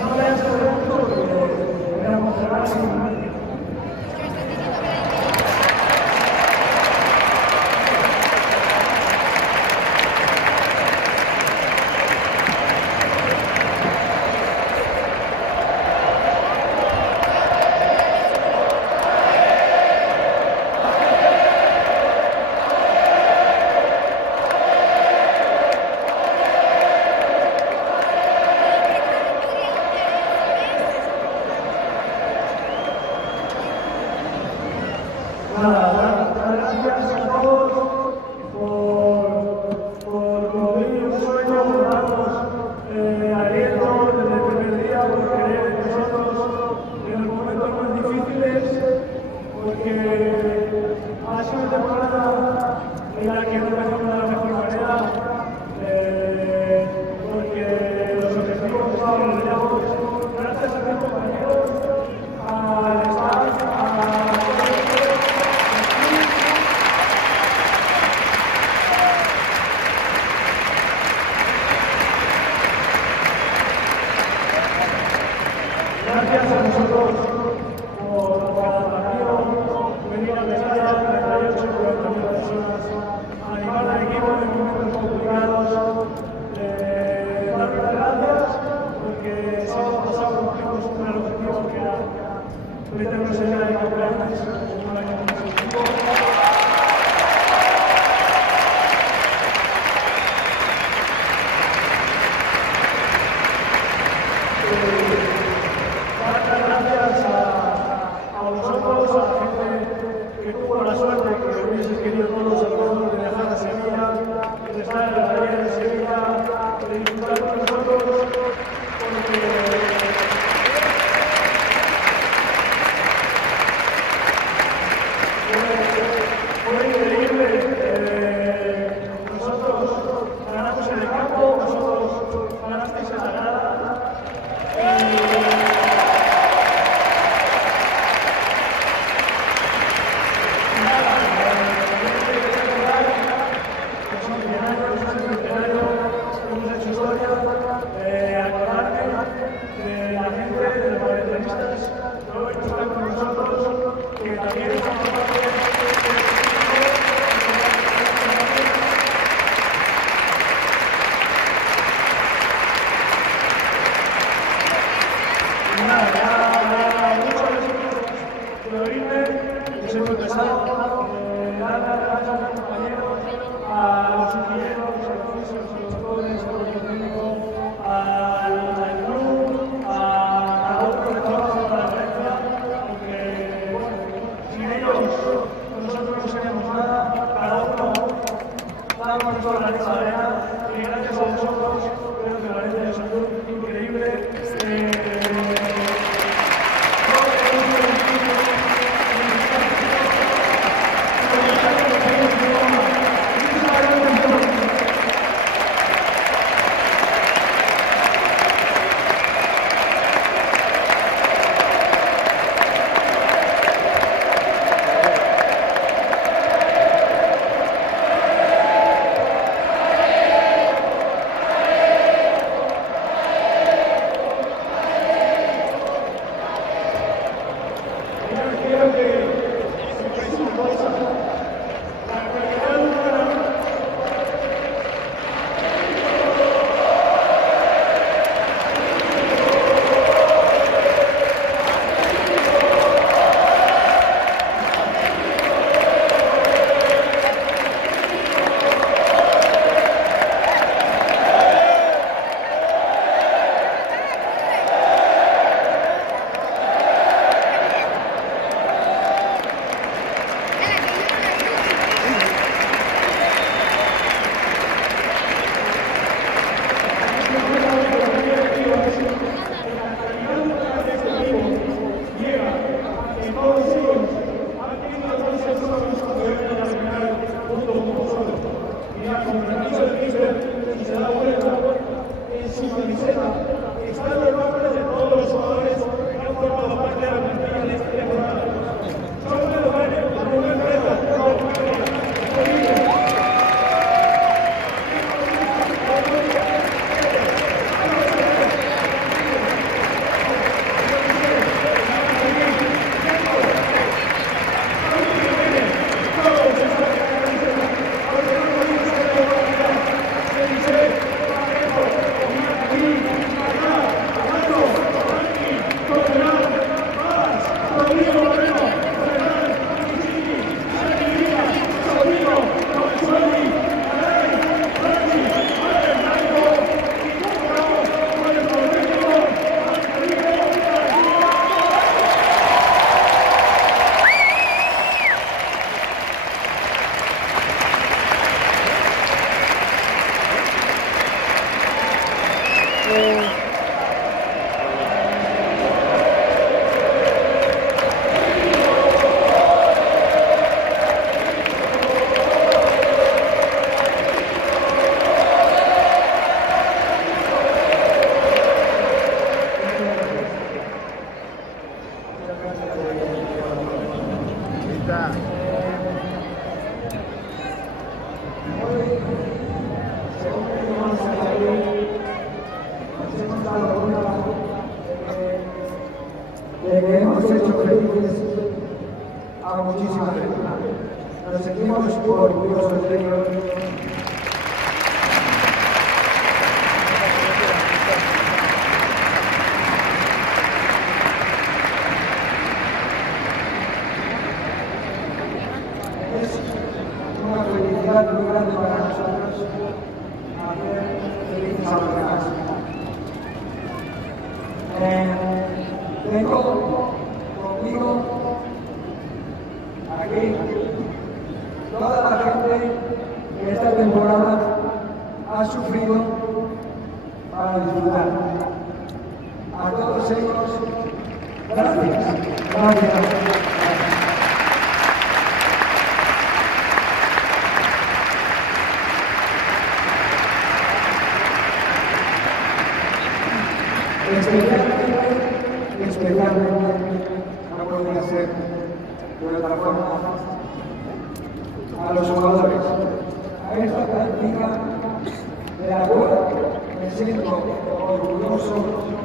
No vayas a ver mucho porque voy a mostrar sin... Nada, gracias a todos por cumplir un sueño, por darnos aliento desde el primer día, por creer en nosotros en los momentos más difíciles, porque ha sido una temporada en la que hemos empezado de la mejor manera, porque los objetivos estaban logrados gracias a mis compañeros, al staff, gracias a vosotros por cada partido, venir a Mestalla, 38 o 40.000 personas, animar al equipo en momentos complicados, darles las gracias porque el sábado pasado cumplimos un gran objetivo que era meternos en la campeonatos un año consecutivo. Gracias a vosotros, a la gente que tuvo la suerte que hubiese querido todos el mundo de dejar a Sevilla, de estar en la playa de Sevilla, de disfrutar con nosotros, porque fue increíble. Nosotros ganamos en el campo, vosotros ganasteis en la grada. Hemos hecho historia, acordarme de la gente, de los valencianistas, que están con nosotros, que también están por parte de nada, mucho de oírme, que soy muy pesado, dar las gracias a los compañeros, a los ingenieros, a los físicos, a los doctores, a los técnicos, a De que hemos hecho felices a muchísima gente. Nos sentimos orgullosos de ello. Es una felicidad muy grande para nosotros hacer felices a los demás. Tengo conmigo aquí toda la gente que esta temporada ha sufrido para disfrutar. A todos ellos, gracias. Gracias. Especialmente, no podría ser de otra forma, a los jugadores, a esta plantilla de la cual me siento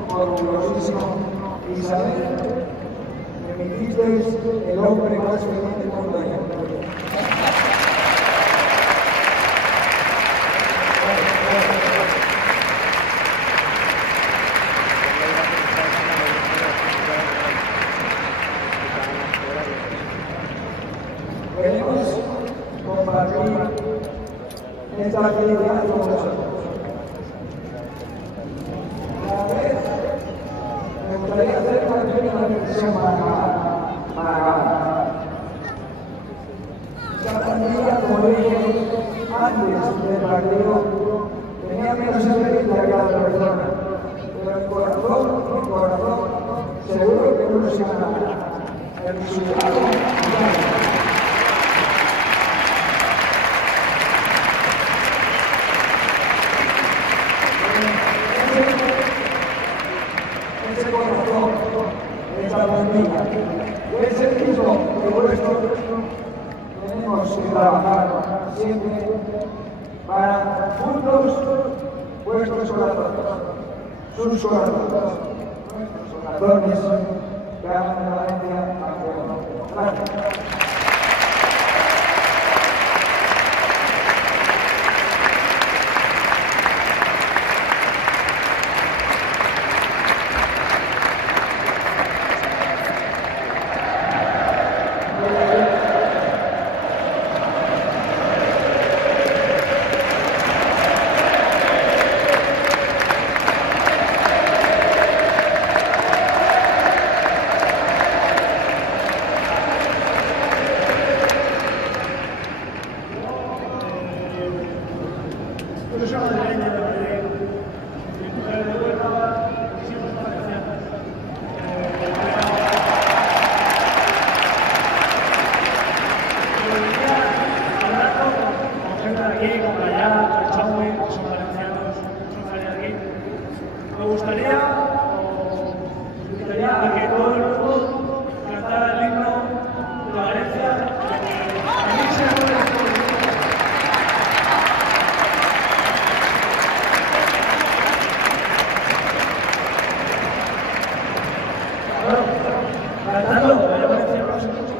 orgullosísimo y saber que me hicisteis el hombre más feliz del mundo. Queremos compartir esta felicidad con vosotros. A la vez, me gustaría hacer una pequeña reflexión para acabar. Cada día, como dije antes del partido, tenía menos experiencia que la otra persona, pero en corazón, seguro que uno se gana. El resultado ese corazón, esa plantilla, ese mismo que vuestro tenemos que trabajar siempre para juntos vuestros corazones, sus corazones, nuestros corazones que hagan de Valencia campeón. Gracias. Yo soy madrileño de Madrid, mi mujer de Huelva, mis hijos valencianos. Hablando con gente de aquí, como allá, con Chaume, que son valencianos, son de aquí, me gustaría a que todo el mundo cantara el himno de Valencia, que a mí se me puede. Cantando, pero Valencia no se escucha.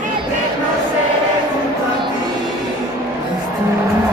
Eterno seré junto a ti.